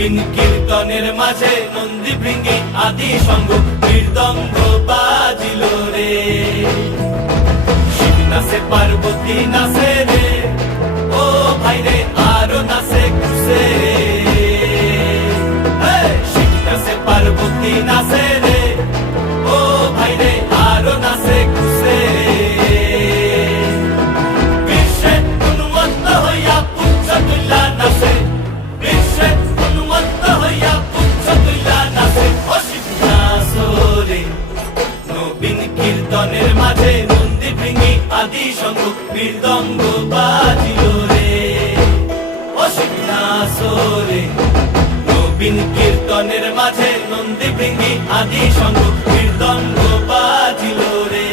নবীন কীর্তনের মাঝে নন্দী ভৃঙ্গি আদি সঙ্গ মৃদঙ্গ বাজিল রে। শিব নাচে পার্বতী নাচে রে, ও ভাই রে আরো নাচে খুশে রে। শিব নাচে পার্বতী নাচে রে, ও ভাই রে আরো নাচে খুশে বিশ্বে উন্মত্ত হইয়া পুচ্ছ তুল্লা নাচে। বিশ্বে উন্মত্ত হইয়া পুচ্ছ তুল্লা নাচে। ও শিব নাচো রে, নবীন কীর্তনের মাঝে নন্দী ভৃঙ্গি আদি সঙ্গ মৃদঙ্গ বাজিল রে। ও শিব নাচো রে, নবীন কীর্তনের মাঝে নন্দী ভৃঙ্গি আদি সঙ্গ মৃদঙ্গ বাজিল রে।